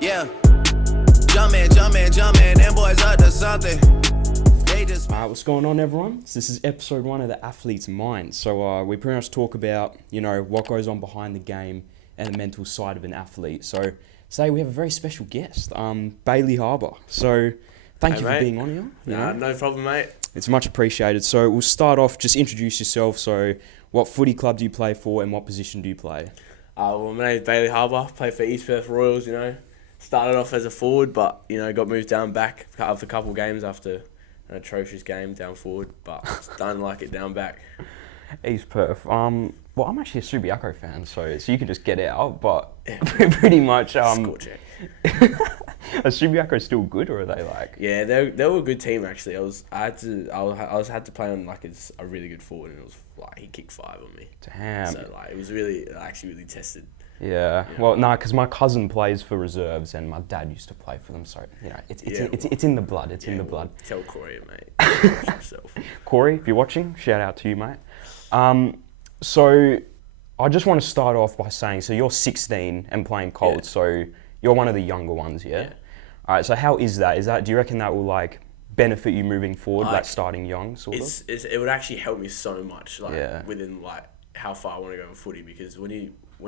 Yeah. Jumpin', them boys up to something. They just... What's going on, everyone? So this is episode 1 of the Athlete's Mind. So we pretty much talk about, what goes on behind the game and the mental side of an athlete. So today we have a very special guest, Bailey Harbour. So thank you for being on here. No problem, mate. It's much appreciated. So we'll start off, just introduce yourself. So what footy club do you play for and what position do you play? Well, my name's Bailey Harbour. Play for East Perth Royals, Started off as a forward, but, got moved down back after a couple of games after an atrocious game down forward, but don't like it down back. East Perth. Well, I'm actually a Subiaco fan, so you can just get out, but pretty much... Score check. Are Subiaco still good, or are they like... Yeah, they were a good team, actually. I had to play on, a really good forward, and it was, he kicked 5 on me. Damn. So, it was really tested. Yeah. Well, no, because my cousin plays for reserves and my dad used to play for them, so it's in the blood. It's in the blood. Tell Corey, mate. Watch yourself. Corey, if you're watching, shout out to you, mate. So I just want to start off by saying, so you're 16 and playing Colts, so you're one of the younger ones, yeah? All right. So how is that? Do you reckon that will benefit you moving forward, starting young, sort of? It would actually help me so much, within how far I want to go in footy, because when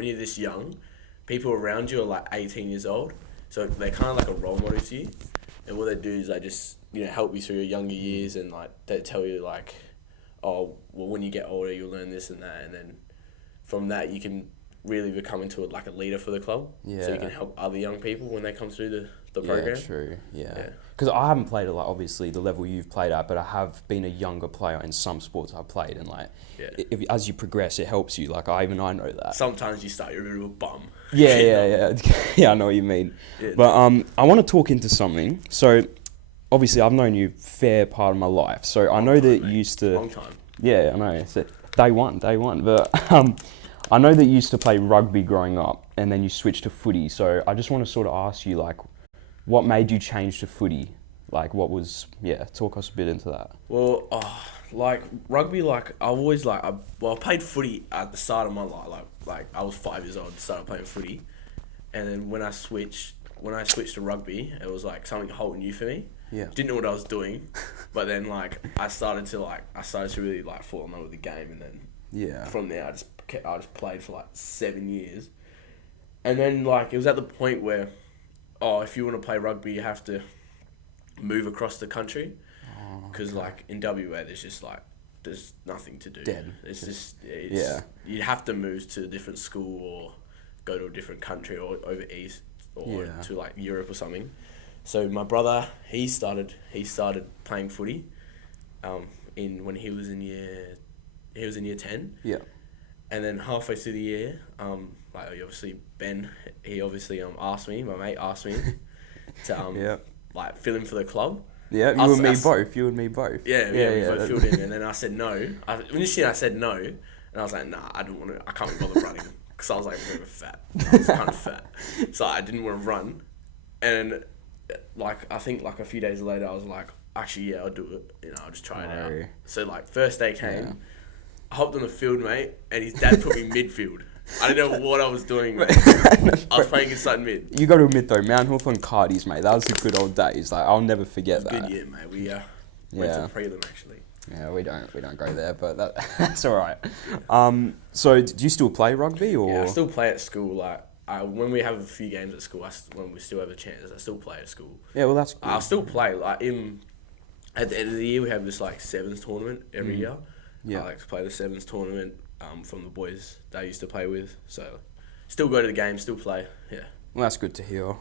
you're this young, people around you are 18 years old, so they're kind of like a role model to you, and what they do is they just help you through your younger years, and they tell you oh, well, when you get older you'll learn this and that, and then from that you can really become into a leader for the club. So you can help other young people when they come through the program. True. Because I haven't played at obviously the level you've played at, but I have been a younger player in some sports I've played, and as you progress, it helps you. I know that. Sometimes you start, you're a bit of a bum. Yeah. Yeah, I know what you mean. Yeah. But I want to talk into something. So obviously I've known you a fair part of my life, so I know that you used to. Long time. Yeah, I know. It's day one. But I know that you used to play rugby growing up, and then you switched to footy. So I just want to sort of ask you, what made you change to footy? Talk us a bit into that. Well, rugby, I always I played footy at the start of my life. I was 5 years old and started playing footy, and then when I switched to rugby, it was something whole new for me. Yeah. Didn't know what I was doing, but then I started to really fall in love with the game, and then from there I just played for 7 years, and then it was at the point where, if you want to play rugby, you have to move across the country, because in WA there's nothing to do. Dead. You have to move to a different school or go to a different country or over east or to Europe or something. So my brother, he started playing footy, when he was in year 10. Yeah. And then halfway through the year, obviously Ben, he obviously asked me, my mate asked me to fill in for the club. Yeah, you and me both. Yeah, we both filled in, and then I said no. Initially I said no, and I was like, nah, I can't be bothered running, because I was a bit fat. I was kind of fat, so I didn't want to run. And I think a few days later, I was like, actually, yeah, I'll do it. I'll just try it out. So first day came, I hopped on the field, mate, and his dad put me midfield. I didn't know what I was doing, mate. I was playing inside mid. You got to admit though, Mount Hawthorn Cardies, mate, that was the good old days. I'll never forget that. Good year, mate. We went to prelim actually. Yeah, we don't go there, but that's all right. So do you still play rugby, or? Yeah, I still play at school. When we have a few games at school, when we still have a chance, I still play at school. Yeah, well, that's good. I'll still play. At the end of the year, we have this sevens tournament every year. Yeah. I like to play the sevens tournament from the boys that I used to play with. So still go to the game, still play. Yeah. Well, that's good to hear.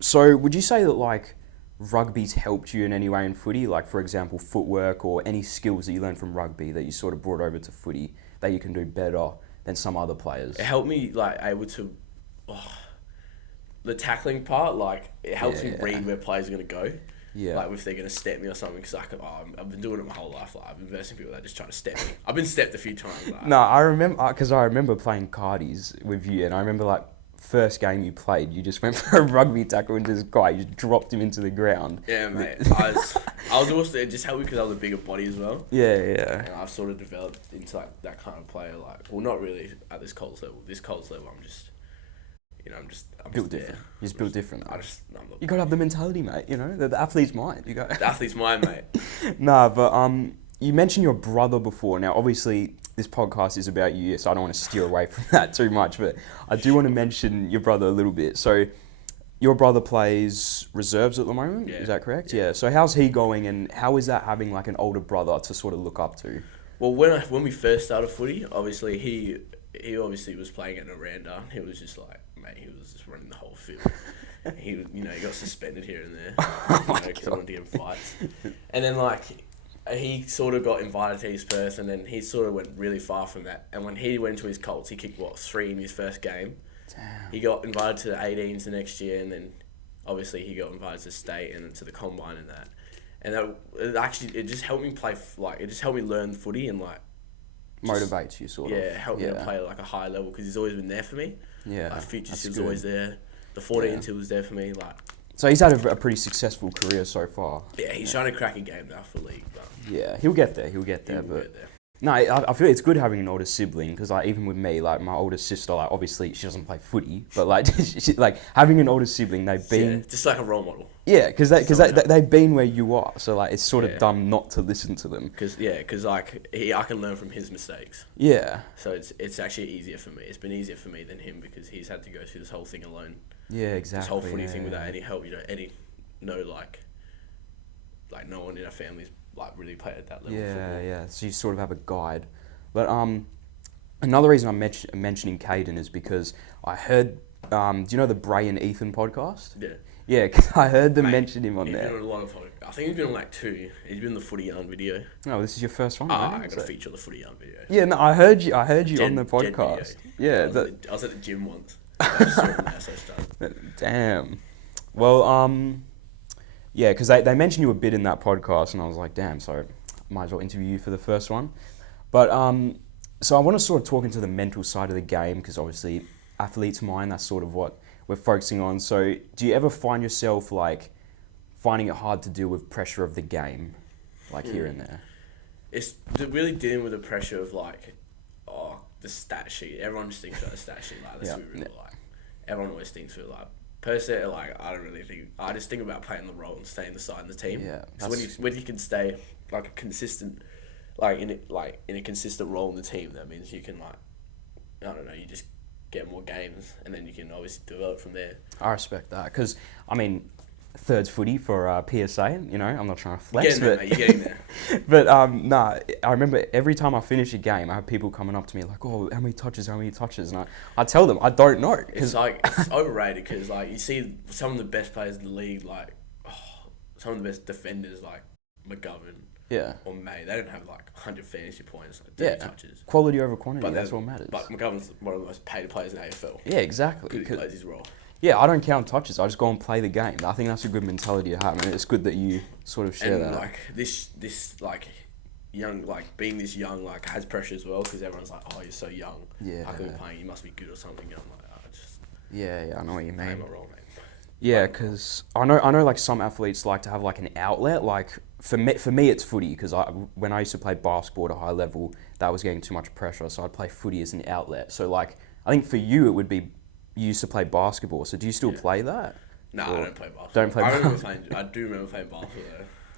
So would you say that rugby's helped you in any way in footy? For example, footwork or any skills that you learned from rugby that you sort of brought over to footy that you can do better than some other players? It helped me able to, the tackling part. It helps me read where players are gonna go. Yeah. If they're gonna step me or something, because I've been doing it my whole life. I've been versing people that just try to step me. I've been stepped a few times. No, I remember playing cardies with you, and I remember first game you played, you just went for a rugby tackle into this guy. You just dropped him into the ground. Yeah, mate. I was also, it just helped me because I was a bigger body as well. Yeah. And I've sort of developed into that kind of player. Not really at this Colts level. This Colts level, I'm just, I'm built just different. You're just built different. I'm not, You gotta have the mentality, mate. You know, the athlete's mind. You go. the athlete's mind, mate. Nah, but you mentioned your brother before. Now, obviously, this podcast is about you, so I don't want to steer away from that too much. But I do want to mention your brother a little bit. So, your brother plays reserves at the moment. Yeah. Is that correct? Yeah. So, how's he going, and how is that having like an older brother to sort of look up to? Well, when we first started footy, obviously he obviously was playing at Noranda. He was just like, mate, he was just running the whole field. He got suspended here and there because he wanted to get in fights. And then like he sort of got invited to East Perth, and then he sort of went really far from that. And when he went to his Colts, he kicked 3 in his first game. Damn. He got invited to the 18s the next year, and then obviously he got invited to state and to the combine and that. And it just helped me play, it just helped me learn footy and Motivates you, sort of. Yeah, helped me to play like a high level because he's always been there for me. Yeah. Like Futures was always there. The 14s he was there for me. So he's had a pretty successful career so far. Yeah, he's trying to crack a game now for league. But yeah, he'll get there. No, I feel it's good having an older sibling because like even with me, like my older sister, like obviously she doesn't play footy, but like like having an older sibling, they've been just like a role model. Yeah, because they've been where you are, so like it's sort of dumb not to listen to them. Because like I can learn from his mistakes. Yeah. So it's actually easier for me. It's been easier for me than him because he's had to go through this whole thing alone. Yeah, exactly. This whole footy thing without any help. No one in our family's really played at that level. Yeah. So you sort of have a guide, but another reason I'm mentioning Caden is because I heard. Do you know the Bray and Ethan podcast? Yeah. Yeah, because I heard them mention him on he's there. Been on a lot of podcasts. I think he's been on 2. He's been on the Footy Yarn video. No, this is your first one. I got a feature on the Footy Yarn video. Yeah, no, I heard you on the podcast. Yeah, I was at the gym once. I was talking about stuff. Damn. Well, yeah, because they mentioned you a bit in that podcast, and I was like, damn, so might as well interview you for the first one. But so I want to sort of talk into the mental side of the game, because obviously athlete's mind, that's sort of what we're focusing on. So do you ever find yourself finding it hard to deal with pressure of the game, here and there? It's really dealing with the pressure of the stat sheet. Everyone just thinks about the stat sheet. Everyone always thinks of it. Personally, I don't really think. I just think about playing the role and staying the side in the team. Yeah. So when you can stay a consistent, in a consistent role in the team, that means you can I don't know, you just get more games, and then you can obviously develop from there. I respect that, because thirds footy for PSA. I'm not trying to flex, You're getting there. But I remember every time I finish a game, I have people coming up to me like, "Oh, how many touches?" And I tell them I don't know. It's overrated because you see some of the best players in the league, some of the best defenders like McGovern. Yeah. Or May, they don't have 100 fantasy points, 30 touches. Quality over quantity, that's what matters. But McGovern's one of the most paid players in the AFL. Yeah, exactly. Because he plays his role. Yeah, I don't count touches. I just go and play the game. I think that's a good mentality to have, and it's good that you sort of share that. And this young, being this young, has pressure as well, because everyone's like, oh, you're so young. Yeah. How can you play? You must be good or something. And I'm like, Yeah, I know what you mean. Play my role, mate. Yeah, because I know some athletes like to have an outlet. For me, it's footy, because when I used to play basketball at a high level, that was getting too much pressure, so I'd play footy as an outlet. So I think for you, it would be. You used to play basketball, so do you still play that? No, I don't play basketball. Don't play I do remember playing basketball,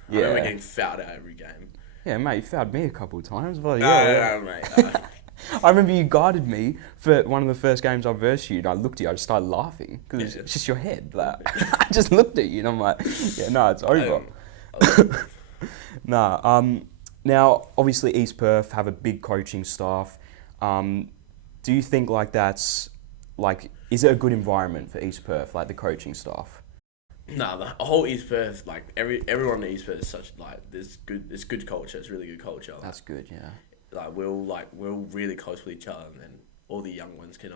though. I remember getting fouled out every game. Yeah, mate, you fouled me a couple of times. Well, No, mate. I remember you guarded me for one of the first games I versed you, and I looked at you, I just started laughing, because it's just your head. I just looked at you, and I'm like, yeah, no, it's over. Now, obviously, East Perth have a big coaching staff. Do you think that's... is it a good environment for East Perth, the coaching staff? No, the whole East Perth, everyone in East Perth is such, it's good culture. It's really good culture. That's good, yeah. We're really close with each other, and then all the young ones can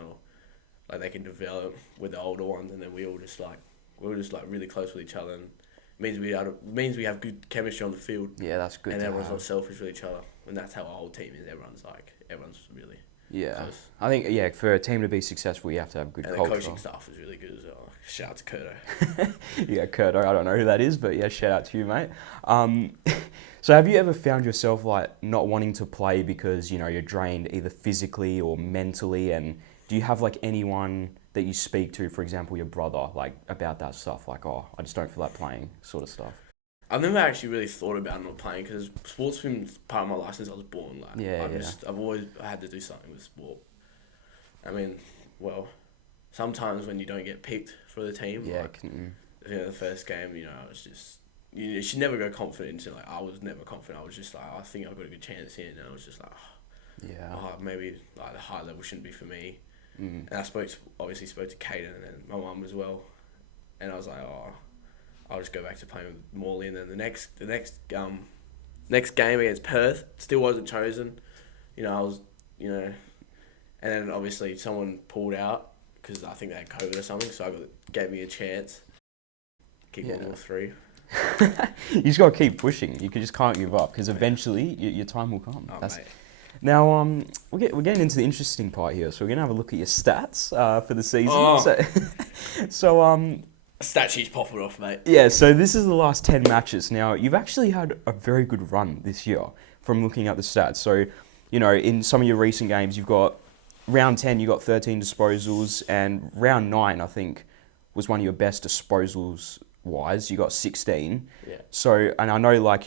they can develop with the older ones, and then we're just really close with each other, and it means we have good chemistry on the field. Yeah, that's good. And everyone's not selfish with each other, and that's how our whole team is. Everyone's really. Yeah, close. I think for a team to be successful, you have to have good culture. And the coaching staff is really good as well. Shout out to Kurto. Yeah, Kurto, I don't know who that is, but yeah, shout out to you, mate. So have you ever found yourself not wanting to play because you're drained either physically or mentally, and do you have anyone that you speak to, for example, your brother, like about that stuff? Like, oh, I just don't feel like playing, sort of stuff. I've never actually really thought about not playing because sport's been part of my life since I was born. Like, I've always had to do something with sport. I mean, well, sometimes when you don't get picked for the team, the first game, I was just, you should never go confident into, like, I was never confident. I was just like, I think I've got a good chance here, and I was just like, maybe like the high level shouldn't be for me. And I obviously spoke to Caden and then my mum as well, and I was like, I'll just go back to playing with Morley. And then the next game against Perth still wasn't chosen. And then obviously someone pulled out because I think they had COVID or something. So gave me a chance. Kick one or three. You just got to keep pushing. You just can't give up because eventually your time will come. Mate. Now, we're getting into the interesting part here. So we're going to have a look at your stats for the season. So stat sheet's popping off, mate. Yeah, so this is the last 10 matches. Now, you've actually had a very good run this year from looking at the stats. So, in some of your recent games, you've got round 10, you got 13 disposals, and round 9, I think, was one of your best disposals wise. You got 16. Yeah. So, and I know, like,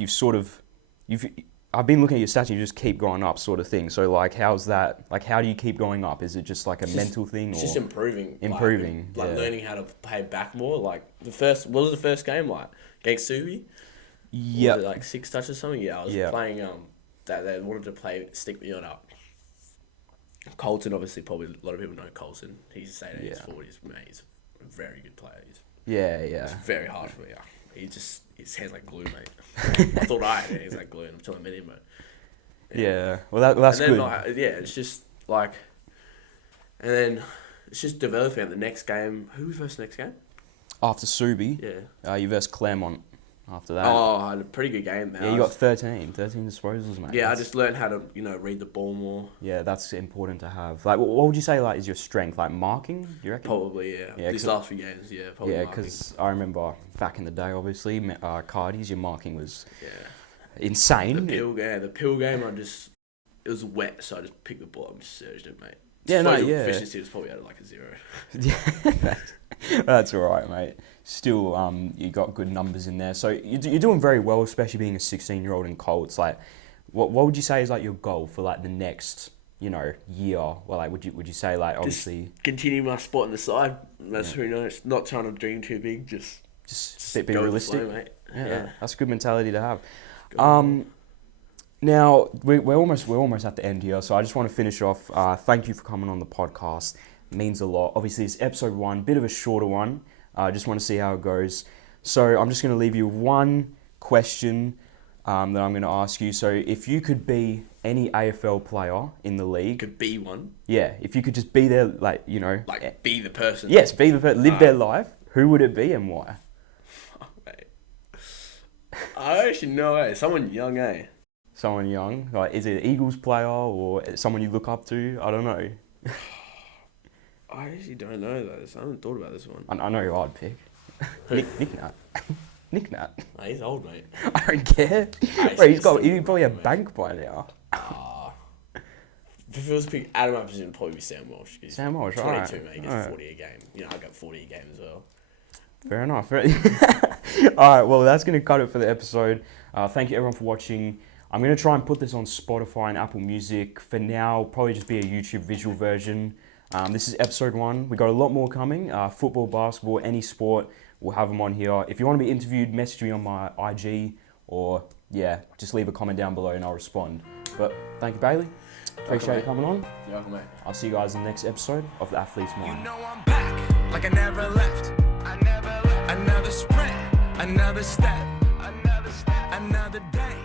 I've been looking at your stats and you just keep going up sort of thing. So, like, how's that? Like, how do you keep going up? Is it just like a mental thing? It's just improving. Like learning how to play back more. Like, what was the first game like? Against Subi? Yeah. Was it like 6 touches or something? Yeah, I was playing, that they wanted to play stick me on up. Colton, obviously, probably a lot of people know Colton. He's saying he's 40s, mate. He's a very good player. It's very hard for me. His hand's like glue, mate. I thought I had hands like glue until I met him, but... Yeah, well, that's good. It's just like... And then it's just developing. The next game... Who was first next game? After Subi, you versus Claremont after that. Oh, I had a pretty good game, man. Yeah, you got 13 disposals, mate. Yeah, I just learned how to, read the ball more. Yeah, that's important to have. Like, what would you say, like, is your strength? Like, marking, you reckon? Probably, yeah. These last few games, probably Yeah, because I remember back in the day, obviously, Cardi's, your marking was insane. The pill game, it was wet, so I just picked the ball up and just surged it, mate. Efficiency was probably at like a 0. Yeah, that's all right, mate. Still, you got good numbers in there. So you're doing very well, especially being a 16-year-old in Colts. Like, what would you say is like your goal for like the next, year? Well, like, would you say like obviously just continue my spot on the side? That's really nice. Not trying to dream too big. Just be realistic, flow, mate. Yeah, that's a good mentality to have. Now we're almost at the end here, so I just want to finish off. Thank you for coming on the podcast. It means a lot. Obviously, it's episode 1, bit of a shorter one. I just want to see how it goes. So I'm just going to leave you one question that I'm going to ask you. So if you could be any AFL player in the league... Could be one? Yeah, if you could just be there, like, Like, be the person? Yes, be the person, live their life. Who would it be and why? Oh, mate. I actually know, someone young, Someone young? Like, is it an Eagles player or someone you look up to? I don't know. I actually don't know those. I haven't thought about this one. I know who I'd pick. Nick Nat. Nick Nat. Oh, he's old, mate. I don't care. Bro, he's probably a bank by now. If it was to pick Adam up, it'd probably be Sam Walsh. Sam Walsh, 22, right. mate. He gets 40 a game. I got 40 a game as well. Fair enough. Alright, well, that's going to cut it for the episode. Thank you, everyone, for watching. I'm going to try and put this on Spotify and Apple Music. For now, probably just be a YouTube visual version. This is episode 1. We got a lot more coming. Football, basketball, any sport. We'll have them on here. If you want to be interviewed, message me on my IG or, just leave a comment down below and I'll respond. But thank you, Bailey. Appreciate you coming on. You're welcome, mate. I'll see you guys in the next episode of The Athlete's Mind. You know I'm back, like I never left. Another sprint, another step, another day.